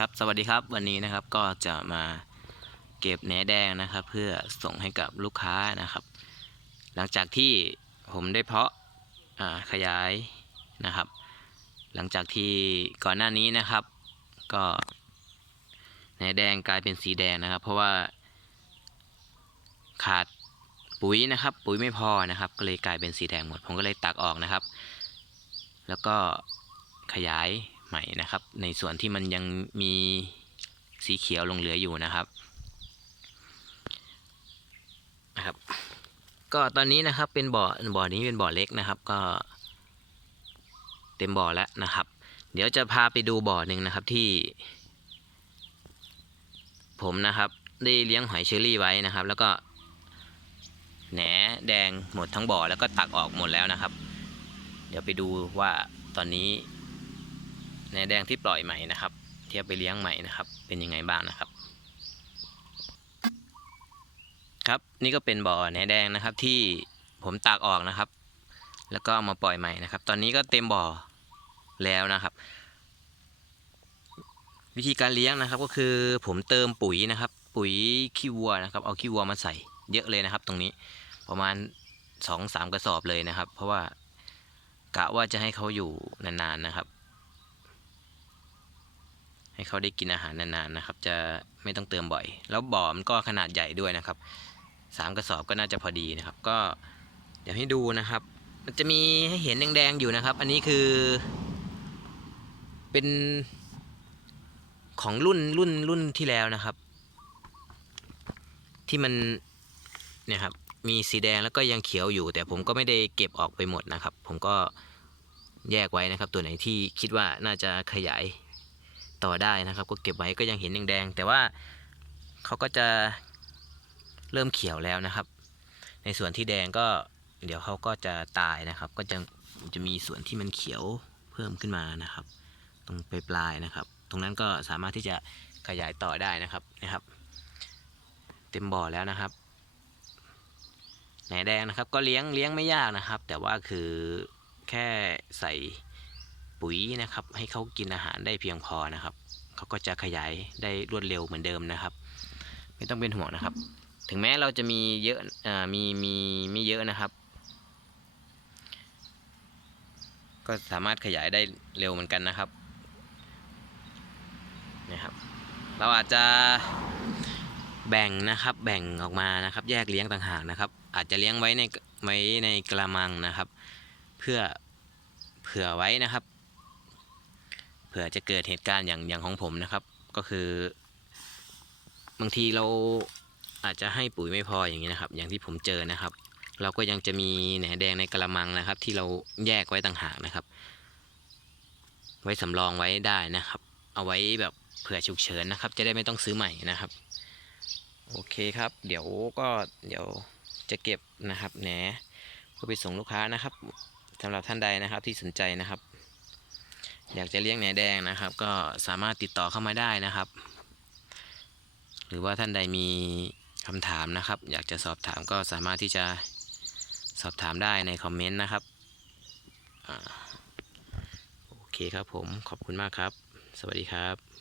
ครับสวัสดีครับวันนี้นะครับก็จะมาเก็บแหนแดงนะครับ เพื่อส่งให้กับลูกค้านะครับ หลังจากที่ผมได้เพาะาขยายนะครับ หลังจากที่ก่อนหน้านี้นะครับ ก็แหนแดงกลายเป็นสีแดงนะครับ เพราะว่า ขาดปุ๋ยนะครับ ปุ๋ยไม่พอนะครับ ก็เลยกลายเป็นสีแดงหมด ผมก็เลยตักออกนะครับ แล้วก็ขยาย หม่นะครับ ในส่วนที่มันยังมีสีเขียวลงเหลืออยู่นะครับนะครับ ก็ตอนนี้นะครับเป็นบ่อบ่อนี้เป็นบ่อเล็กนะครับ ก็ เต็มบ่อแล้วนะครับ เดี๋ยวจะพาไปดูบ่อหนึ่งนะครับที่ ผมนะครับ ได้เลี้ยงหอยเชอรี่ไว้นะครับ แล้วก็แหนแดงหมดทั้งบ่อแล้วก็ตักออกหมดแล้วนะครับ เดี๋ยวไปดูว่าตอนนี้ แหนแดงที่ปล่อยใหม่นะครับ เทียบไปเลี้ยงใหม่นะครับ เป็นยังไงบ้างนะครับ ครับนี่ก็เป็นบ่อแหนแดงนะครับที่ผมตากออกนะครับ แล้วก็เอามาปล่อยใหม่นะครับ ตอนนี้ก็เต็มบ่อแล้วนะครับ วิธีการเลี้ยงนะครับก็คือผมเติมปุ๋ยนะครับ ปุ๋ยขี้วัวนะครับ เอาขี้วัวมาใส่เยอะเลยนะครับ ตรงนี้ประมาณสองสามกระสอบเลยนะครับ เพราะว่ากะว่าจะให้เขาอยู่นานๆนะครับ ให้เขาได้กินอาหารนานๆนะครับ จะไม่ต้องเติมบ่อย แล้วบ่อมันก็ขนาดใหญ่ด้วยนะครับสามกระสอบก็น่าจะพอดีนะครับ ก็เดี๋ยวให้ดูนะครับ มันจะมีให้เห็นแดงๆอยู่นะครับ อันนี้คือ เป็นของรุ่นรุ่นรุ่นที่แล้วนะครับ ที่มันเนี่ยครับมีสีแดงแล้วก็ยังเขียวอยู่ แต่ผมก็ไม่ได้เก็บออกไปหมดนะครับ ผมก็แยกไว้นะครับ ตัวไหนที่คิดว่าน่าจะขยาย ต่อได้นะครับ ก็เก็บไว้ก็ยังเห็นแดงๆแต่ว่าเขาก็จะเริ่มเขียวแล้วนะครับ ในส่วนที่แดงก็เดี๋ยวเขาก็จะตายนะครับ ก็จะจะมีส่วนที่มันเขียวเพิ่มขึ้นมานะครับ ตรงปลายๆนะครับ ตรงนั้นก็สามารถที่จะขยายต่อได้นะครับนะครับ เต็มบ่อแล้วนะครับแหนแดงนะครับก็เลี้ยงเลี้ยงไม่ยากนะครับ แต่ว่าคือแค่ใส่ ปุ๋ยนะครับ ให้เขากินอาหารได้เพียงพอนะครับเขาก็จะขยายได้รวดเร็วเหมือนเดิมนะครับ ไม่ต้องเป็นห่วงนะครับ ถึงแม้เราจะมีเยอะอมีมีไม่เยอะนะครับ ก็สามารถขยายได้เร็วเหมือนกันนะครับนะครับ เราอาจจะแบ่งนะครับแบ่งออกมานะครับ แยกเลี้ยงต่างหากนะครับ อาจจะเลี้ยงไว้ในไว้ในกระมังนะครับ เพื่อเผื่อไว้นะครับ ผื่อจะเกิดเหตุการณ์อย่างอย่างของผมนะครับ ก็คือ บางทีเราอาจจะให้ปุ๋ยไม่พออย่างนี้นะครับ อย่างที่ผมเจอนะครับ เราก็ยังจะมีแหนแดงในกระมังนะครับ ที่เราแยกไว้ต่างหากนะครับ ไว้สำรองไว้ได้นะครับ เอาไว้แบบเผื่อฉุกเฉินนะครับ จะได้ไม่ต้องซื้อใหม่นะครับ โอเคครับ เดี๋ยวก็เดี๋ยวจะเก็บนะครับแหนเพื่อไปส่งลูกค้านะครับสำหรับท่านใดนะครับที่สนใจนะครับ อยากจะเลี้ยงแหนแดงนะครับ ก็สามารถติดต่อเข้ามาได้นะครับ หรือว่าท่านใดมีคำถามนะครับ อยากจะสอบถามก็สามารถที่จะสอบถามได้ในคอมเมนต์นะครับอโอเคครับผมขอบคุณมากครับ สวัสดีครับ